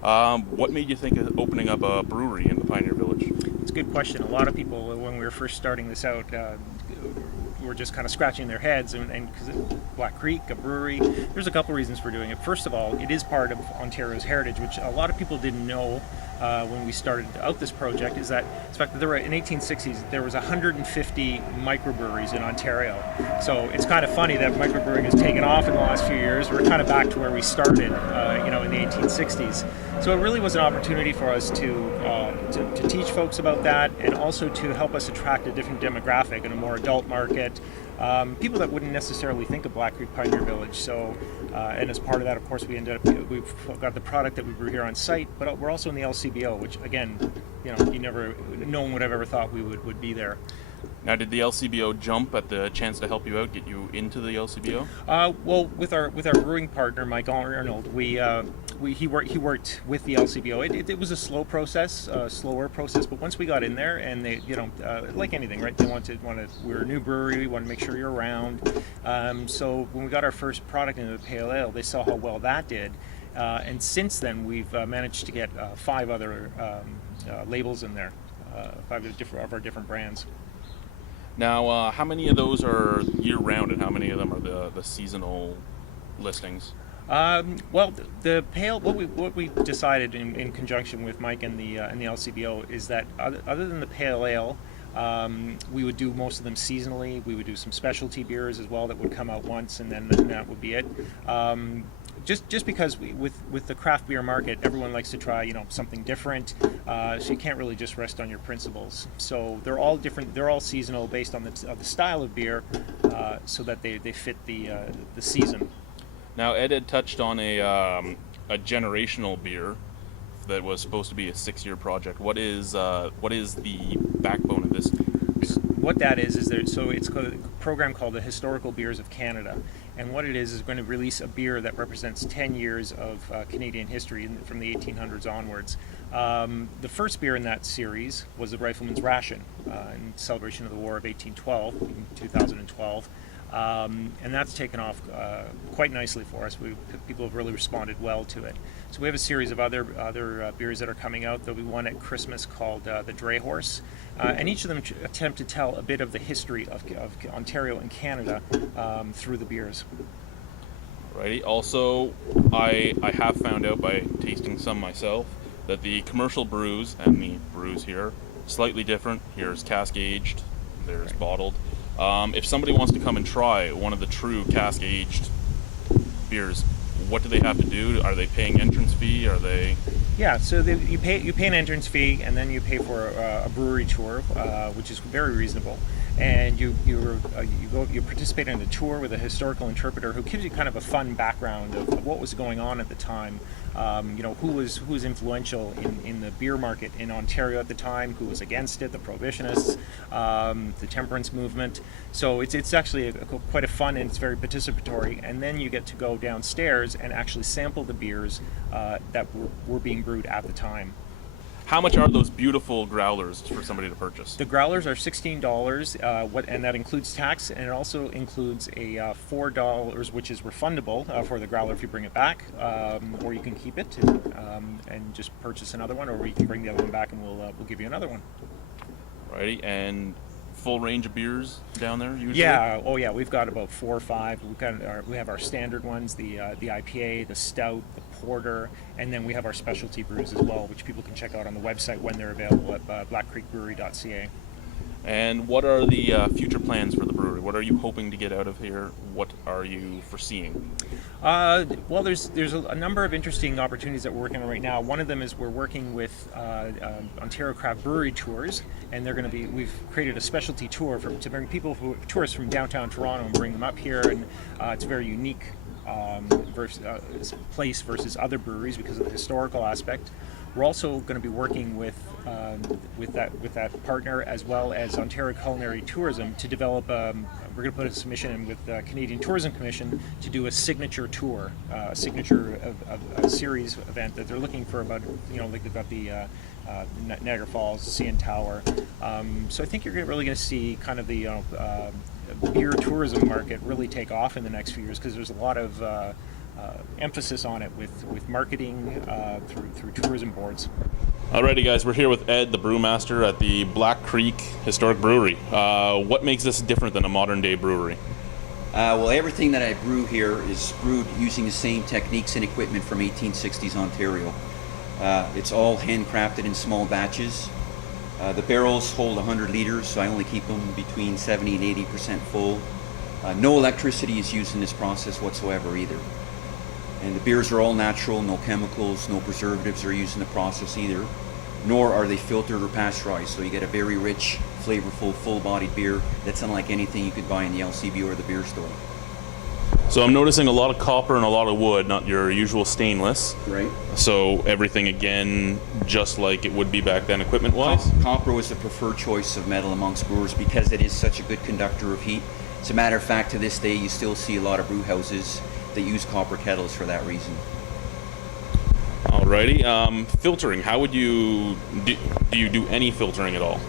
What made you think of opening up a brewery in the Pioneer Village? It's a good question. A lot of people, when we were first starting this out, were just kind of scratching their heads, and because Black Creek, a brewery, there's a couple reasons for doing it. First of all, it is part of Ontario's heritage, which a lot of people didn't know when we started out this project. Is that in fact there were in 1860s there was 150 microbreweries in Ontario. So it's kind of funny that microbrewing has taken off in the last few years. We're kind of back to where we started, in the 1860s. So it really was an opportunity for us to teach folks about that, and also to help us attract a different demographic and a more adult market, people that wouldn't necessarily think of Black Creek Pioneer Village. So, and as part of that, of course, we've got the product that we brew here on site, but we're also in the LCBO, which again, no one would have ever thought we would be there. Now, did the LCBO jump at the chance to help you out, get you into the LCBO? Well, with our brewing partner, Mike Arnold, he worked with the LCBO. It was a slower process, but once we got in there, and they, like anything, right? They we're a new brewery, we want to make sure you're around. So when we got our first product into the pale ale, they saw how well that did. And since then, we've managed to get 5 other labels in there, 5 of our different brands. Now, how many of those are year-round, and how many of them are the seasonal listings? Well, the pale. What we decided in conjunction with Mike and the LCBO is that other than the pale ale, we would do most of them seasonally. We would do some specialty beers as well that would come out once, and then that would be it. Just because with the craft beer market, everyone likes to try something different, so you can't really just rest on your principles. So they're all different. They're all seasonal based on the style of beer, so that they fit the season. Now, Ed had touched on a generational beer that was supposed to be a 6-year project. What is the backbone of this? What that is there. So it's a program called the Historical Beers of Canada, and what it is going to release a beer that represents 10 years of Canadian history from the 1800s onwards. The first beer in that series was the Rifleman's Ration, in celebration of the War of 1812, in 2012. And that's taken off quite nicely for us. People have really responded well to it. So we have a series of other beers that are coming out. There'll be one at Christmas called the Dray Horse, and each of them attempt to tell a bit of the history of Ontario and Canada through the beers. Righty. Also, I have found out by tasting some myself that the commercial brews and the brews here slightly different. Here's cask aged, there's bottled. If somebody wants to come and try one of the true cask-aged beers, what do they have to do? Are they paying entrance fee? Are they? Yeah, so you pay an entrance fee, and then you pay for a brewery tour, which is very reasonable. And you participate in a tour with a historical interpreter who gives you kind of a fun background of what was going on at the time. Who was influential in the beer market in Ontario at the time, who was against it, the prohibitionists, the temperance movement. So it's actually quite a fun, and it's very participatory. And then you get to go downstairs and actually sample the beers that were being brewed at the time. How much are those beautiful growlers for somebody to purchase? The growlers are $16, and that includes tax, and it also includes a $4, which is refundable for the growler if you bring it back, or you can keep it and just purchase another one, or you can bring the other one back and we'll give you another one. Righty, and full range of beers down there usually? Yeah, yeah, we've got about 4 or 5. We have our standard ones, the IPA, the stout, the porter, and then we have our specialty brews as well, which people can check out on the website when they're available at blackcreekbrewery.ca. And what are the future plans for the brewery? What are you hoping to get out of here? What are you foreseeing? Well, there's a number of interesting opportunities that we're working on right now. One of them is we're working with Ontario Craft Brewery Tours, and we've created a specialty tour to bring tourists from downtown Toronto and bring them up here, and it's a very unique place versus other breweries because of the historical aspect. We're also going to be working with that partner, as well as Ontario Culinary Tourism, to develop. We're going to put a submission in with the Canadian Tourism Commission to do a signature tour, a series event that they're looking for about. Like they've got the Niagara Falls, CN Tower. So I think you're really going to see kind of the beer tourism market really take off in the next few years, because there's a lot of emphasis on it with marketing through tourism boards. Alrighty, guys, we're here with Ed, the Brewmaster at the Black Creek Historic Brewery. What makes this different than a modern-day brewery? Well, everything that I brew here is brewed using the same techniques and equipment from 1860s Ontario. It's all handcrafted in small batches. The barrels hold 100 liters, so I only keep them between 70 and 80% full. No electricity is used in this process whatsoever either. And the beers are all natural, no chemicals, no preservatives are used in the process either, nor are they filtered or pasteurized, so you get a very rich, flavorful, full-bodied beer that's unlike anything you could buy in the LCBO or the beer store. So I'm noticing a lot of copper and a lot of wood, not your usual stainless. Right. So everything, again, just like it would be back then equipment-wise? Copper was the preferred choice of metal amongst brewers because it is such a good conductor of heat. As a matter of fact, to this day, you still see a lot of brew houses that use copper kettles for that reason. Alrighty. Filtering, how would you do you do any filtering at all?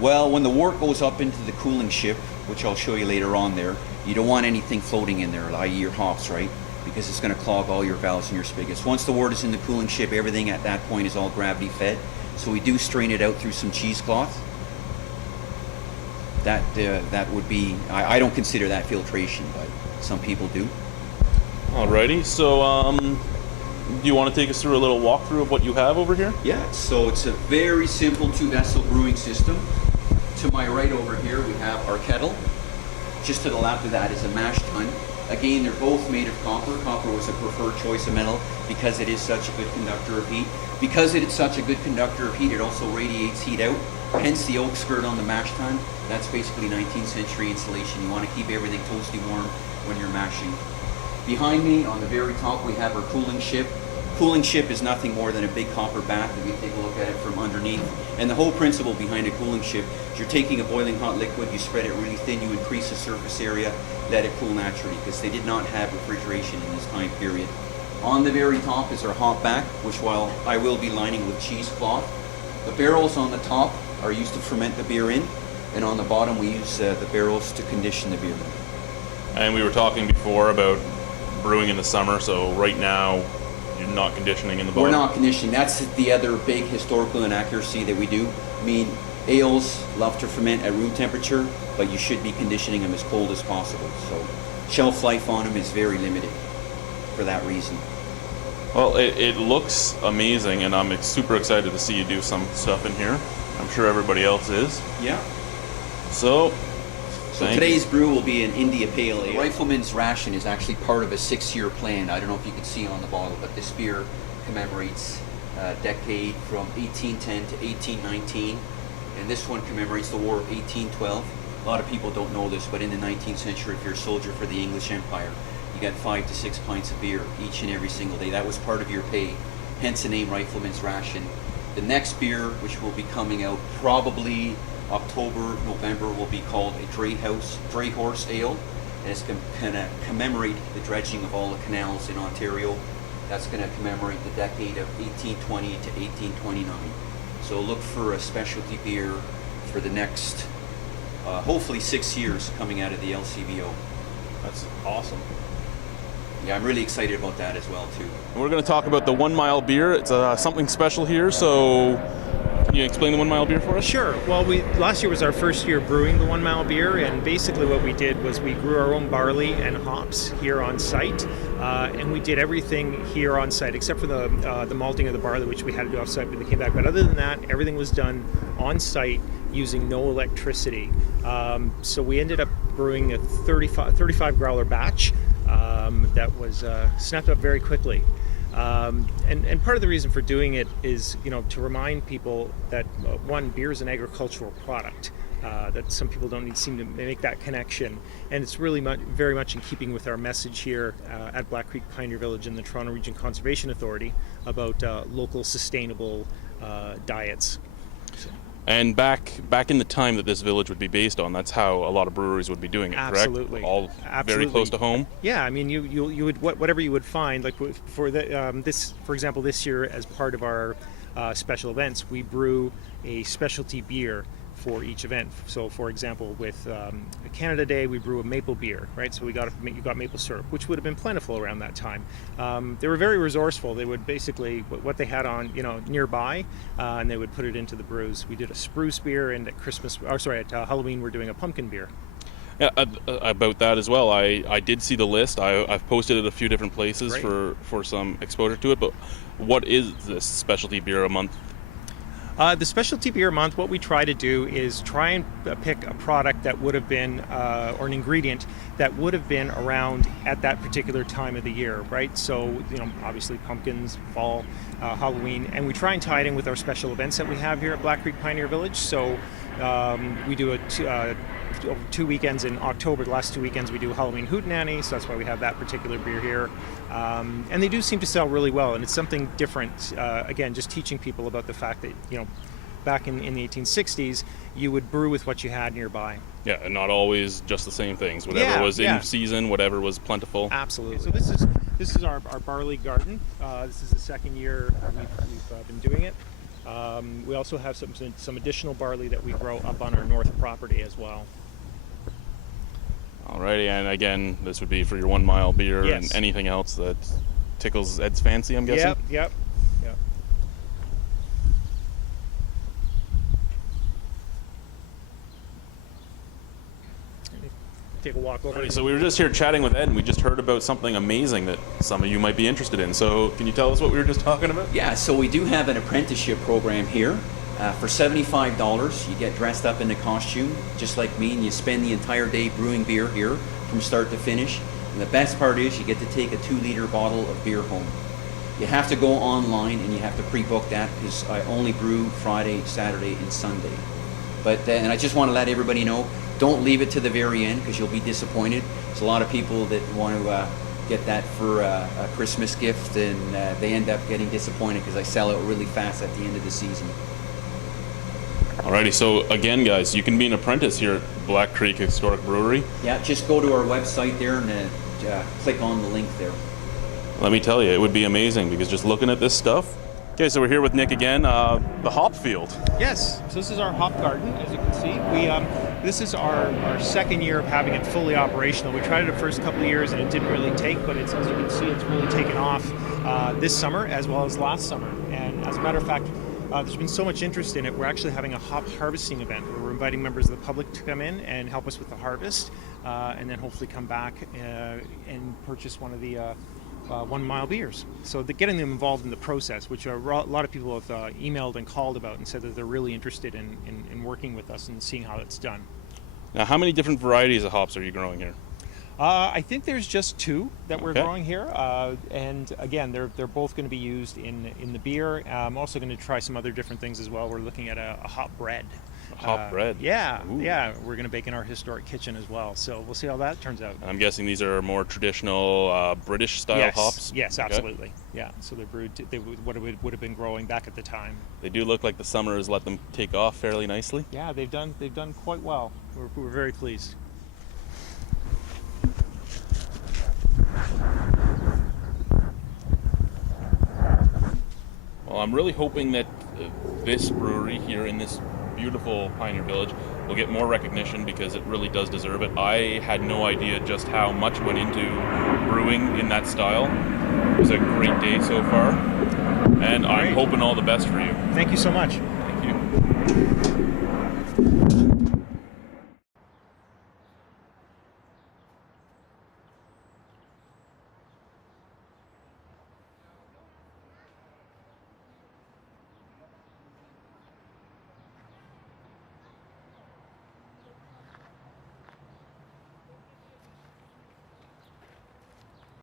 Well, when the wort goes up into the cooling ship, which I'll show you later on there, you don't want anything floating in there, i.e. your hops, right? Because it's going to clog all your valves and your spigots. Once the wort is in the cooling ship, everything at that point is all gravity fed. So we do strain it out through some cheesecloth. That would be, I don't consider that filtration, but some people do. Alrighty, so do you want to take us through a little walkthrough of what you have over here? Yeah, so it's a very simple two-vessel brewing system. To my right over here, we have our kettle. Just to the left of that is a mash tun. Again, they're both made of copper. Copper was a preferred choice of metal because it is such a good conductor of heat. Because it is such a good conductor of heat, it also radiates heat out. Hence the oak skirt on the mash tun. That's basically 19th century insulation. You want to keep everything toasty warm when you're mashing. Behind me, on the very top, we have our cooling ship. Cooling ship is nothing more than a big copper bath if you take a look at it from underneath. And the whole principle behind a cooling ship is you're taking a boiling hot liquid, you spread it really thin, you increase the surface area, let it cool naturally, because they did not have refrigeration in this time period. On the very top is our hop back, which while I will be lining with cheesecloth. The barrels on the top are used to ferment the beer in, and on the bottom we use the barrels to condition the beer. And we were talking before about brewing in the summer, so right now you're not conditioning in the bottom? We're not conditioning. That's the other big historical inaccuracy that we do. I mean, ales love to ferment at room temperature, but you should be conditioning them as cold as possible. So shelf life on them is very limited for that reason. Well, it looks amazing, and I'm super excited to see you do some stuff in here. I'm sure everybody else is. Yeah. So today's brew will be an India Pale Ale. The Rifleman's Ration is actually part of a 6-year plan. I don't know if you can see on the bottle, but this beer commemorates a decade from 1810 to 1819. And this one commemorates the War of 1812. A lot of people don't know this, but in the 19th century, if you're a soldier for the English Empire, you got 5 to 6 pints of beer each and every single day. That was part of your pay, hence the name Rifleman's Ration. The next beer, which will be coming out probably October, November, will be called a Dray Horse Ale, and it's going to commemorate the dredging of all the canals in Ontario. That's going to commemorate the decade of 1820 to 1829. So look for a specialty beer for the next, hopefully 6 years coming out of the LCBO. That's awesome. Yeah, I'm really excited about that as well too. We're going to talk about the 1 Mile beer. It's something special here, so can you explain the 1 Mile beer for us? Sure. Well, last year was our first year brewing the 1 Mile beer, and basically what we did was we grew our own barley and hops here on site, and we did everything here on site except for the malting of the barley, which we had to do off site when we came back. But other than that, everything was done on site using no electricity. So we ended up brewing a 35 growler batch that was snapped up very quickly. And part of the reason for doing it is, to remind people that one, beer is an agricultural product, that some people don't seem to make that connection, and it's really very much in keeping with our message here at Black Creek Pioneer Village and the Toronto Region Conservation Authority about local sustainable diets. And back in the time that this village would be based on, that's how a lot of breweries would be doing it, correct? Absolutely. All Absolutely. very close to home? Yeah, I mean, you would, whatever you would find, like for example, this year as part of our special events, we brew a specialty beer for each event. So, for example, with Canada Day, we brew a maple beer, right? So you got maple syrup, which would have been plentiful around that time. They were very resourceful. They would basically what they had on nearby, and they would put it into the brews. We did a spruce beer, and at Halloween we're doing a pumpkin beer. Yeah, about that as well. I did see the list. I've posted it a few different places for some exposure to it. But what is this specialty beer a month? The specialty beer month, what we try to do is try and pick a product that would have been, or an ingredient that would have been around at that particular time of the year, right? So, obviously pumpkins, fall, Halloween, and we try and tie it in with our special events that we have here at Black Creek Pioneer Village. So we do over 2 weekends in October. The last 2 weekends we do Halloween Hootenanny, so that's why we have that particular beer here. And they do seem to sell really well, and it's something different. Again, just teaching people about the fact that, back in the 1860s, you would brew with what you had nearby. Yeah, and not always just the same things. Whatever was in season, whatever was plentiful. Absolutely. So this is our barley garden. This is the second year we've been doing it. We also have some additional barley that we grow up on our north property as well. Alrighty, and again, this would be for your 1 mile beer and anything else that tickles Ed's fancy, I'm guessing? Yep. Take a walk over. Right, so we were just here chatting with Ed, and we just heard about something amazing that some of you might be interested in. So can you tell us what we were just talking about? Yeah, so we do have an apprenticeship program here. For $75, you get dressed up in a costume, just like me, and you spend the entire day brewing beer here from start to finish. And the best part is you get to take a 2-liter bottle of beer home. You have to go online and you have to pre-book that, because I only brew Friday, Saturday, and Sunday. And I just want to let everybody know, don't leave it to the very end, because you'll be disappointed. There's a lot of people that want to get that for a Christmas gift, and they end up getting disappointed because I sell it really fast at the end of the season. Alrighty, so again, guys, you can be an apprentice here at Black Creek Historic Brewery. Yeah, just go to our website there and click on the link there. Let me tell you, it would be amazing, because just looking at this stuff. Okay, so we're here with Nick again, the hop field. Yes, so this is our hop garden, as you can see. This is our second year of having it fully operational. We tried it the first couple of years and it didn't really take, but as you can see, it's really taken off this summer as well as last summer. And as a matter of fact, there's been so much interest in it, we're actually having a hop harvesting event where we're inviting members of the public to come in and help us with the harvest, and then hopefully come back and purchase one of the 1 mile beers. So getting them involved in the process, which a lot of people have emailed and called about and said that they're really interested in working with us and seeing how it's done. Now, how many different varieties of hops are you growing here? I think there's just 2 that we're growing here, and again, they're both going to be used in the beer. I'm also going to try some other different things as well. We're looking at a hop bread. Hop bread? Yeah, Ooh. yeah. We're going to bake in our historic kitchen as well, so we'll see how that turns out. I'm guessing these are more traditional British style hops? Yes, absolutely. Yeah, so they're brewed, what would have been growing back at the time. They do look like the summer has let them take off fairly nicely. Yeah, they've done quite well. We're very pleased. Well, I'm really hoping that this brewery here in this beautiful Pioneer Village will get more recognition, because it really does deserve it. I had no idea just how much went into brewing in that style. It was a great day so far, and I'm hoping all the best for you. Thank you so much. Thank you.